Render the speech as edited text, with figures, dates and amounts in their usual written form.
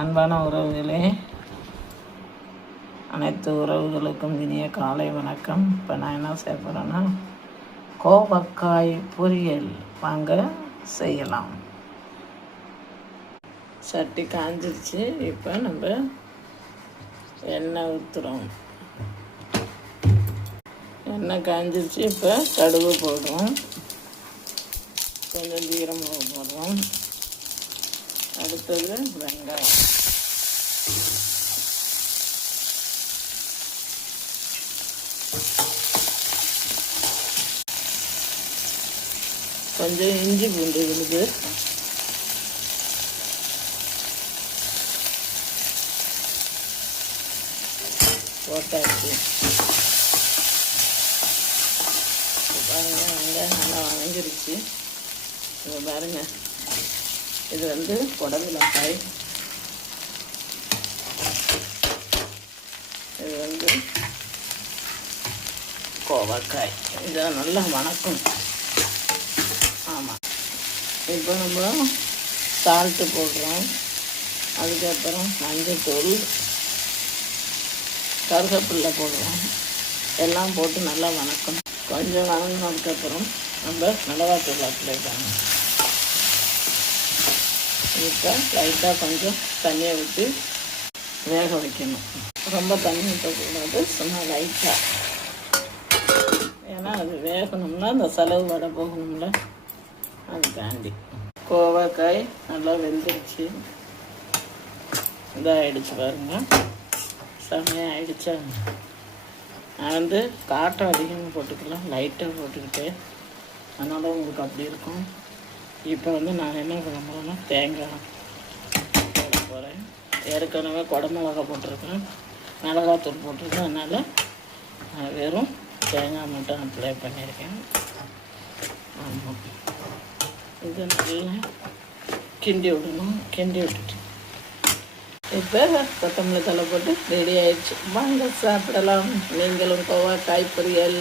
அன்பான உறவுகளே, அனைத்து உறவுகளுக்கும் இனிய காலை வணக்கம். இப்போ நான் என்ன செய்ய போகிறேன்னா, கோவக்காய் பொரியல் வாங்க செய்யலாம். சட்டி காஞ்சிருச்சு. இப்போ நம்ம எண்ணெய் ஊற்றுறோம். எண்ணெய் காஞ்சிருச்சு. இப்போ கடுகு போடுறோம், கொஞ்சம் ஜீரகம் போடுறோம். அடுத்தது வெங்காயம், கொஞ்சம் இஞ்சி பூண்டு விழுது, போட்டாச்சு. பாருங்கள், வெங்காயம் நல்லா வதங்கிருச்சு. இப்போ பாருங்கள், இது வந்து குடமிளகாய், இது வந்து கோவக்காய். இதை நல்லா வணக்கும். ஆமாம், இப்போ நம்ம சால்ட்டு போடுறோம். அதுக்கப்புறம் மஞ்சத்தூள், கருவேப்பிலை போடுறோம். எல்லாம் போட்டு நல்லா வணக்கணும். கொஞ்சம் வணங்கினதுக்கப்புறம் நம்ம மிளகாத்தூள் அப்ளை பண்ணணும். இப்போ லைட்டாக கொஞ்சம் தண்ணியை விட்டு வேக வைக்கணும். ரொம்ப தண்ணி ஊற்றக்கூடாது, சும்மா லைட்டாக. ஏன்னா அது வேகணும்னா அந்த செலவு வடை போகணும்ல, அதுக்காண்டி. கோவக்காய் நல்லா வெந்துருச்சு. இதாகிடுச்சு பாருங்கள், செம்மையாக ஆகிடுச்சா. நான் வந்து காட்டம் அதிகமாக போட்டுக்கலாம், லைட்டாக போட்டுக்கிட்டேன், அதனால் உங்களுக்கு அப்படி இருக்கும். இப்போ வந்து நான் என்ன பண்ண போகிறேன்னா, தேங்காய் போட போகிறேன். ஏற்கனவே குடமிளகாய் போட்டிருக்கேன், மிளகாத்தூள் போட்டிருக்கேன், அதனால் வெறும் தேங்காய் மட்டும் அப்ளை பண்ணியிருக்கேன். ஆமாம், இது நல்லா கிண்டி விடணும். கிண்டி விட்டுட்டு இப்போ கொத்தமல்லி தலை போட்டு ரெடி ஆயிடுச்சு. வாங்க சாப்பிடலாம். நீங்களும் கோவக்காய் பொரியல்